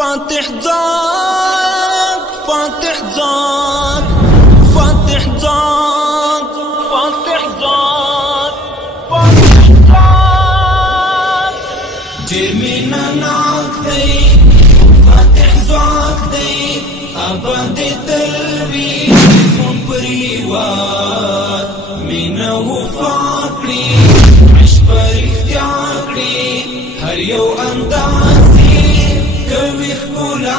فاتح ذاك فاتح ذاك فاتح ذاك فاتح ذاك فاتح ذاك جمينا نعقدي فاتح ذاك دي أبد تلبي فون بريوات منه فاقري عش بريختياقري هر يو اندازي كوي خبولا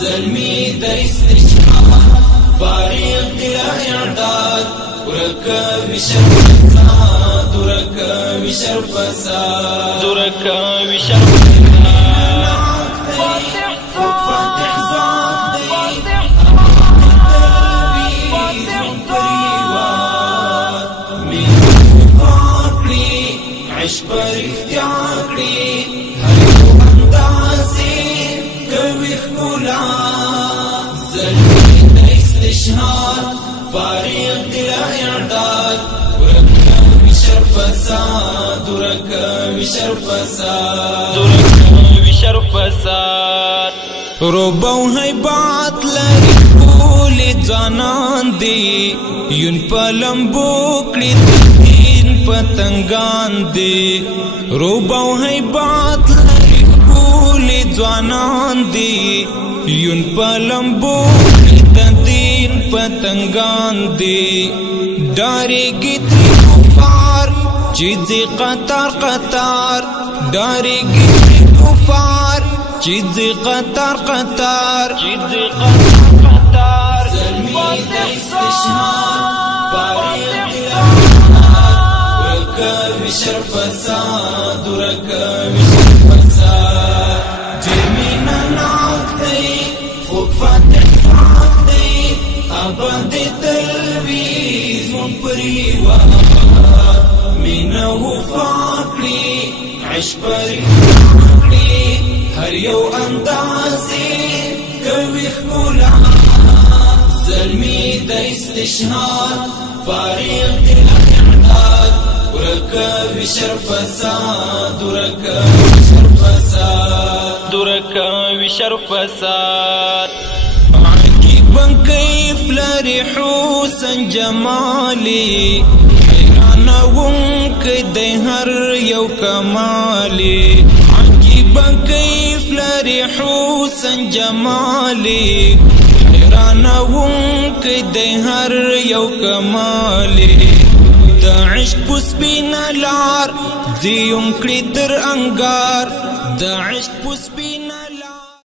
ظلمي دا استشهاد فارغ دلا اعداد وركوي شر فساد وركوي شر فساد وركوي شر فساد عش بريختياقري هر يو اندازي كوي خبولا ظلمي دا استشهاد فارغ دلا اعداد وركوي شر فساد وركوي شر فساد وركوي شر فساد روبو هيبات لري خولي ځوانان دي یون په لمبو کړي پتنگان دی روبو هیبات لري خولي ځوانان دي یون په لمبو د دین پتنگان دي ډارېږي ترې کفار چې ځي قطار قطار ډارېږي ترې کفار چې ځي قطار قطار چې ځي قطار قطار ظلمي د استشهاد فارغ وركوي شر فساد وركوي شر فساد جرمينا نعقدي خوب فاتح فعقدي أبد تلبيز وبريوات منه فاقري عش بريختياقري هر يو اندازي كوي خبولا ظلمي دا استشهاد فارغ دلا اعداد وركوي شر فساد وركوي شر فساد وركوي شر فساد عجيبا كيف لري حسن جمالي حيرانوم كدي هر يو كمالي عجيبا كيف لري حسن جمالي حيرانوم كدي هر يو كمالي دا عشق پسپینا لار زیم کړي تر انګار دا عشق پسپینا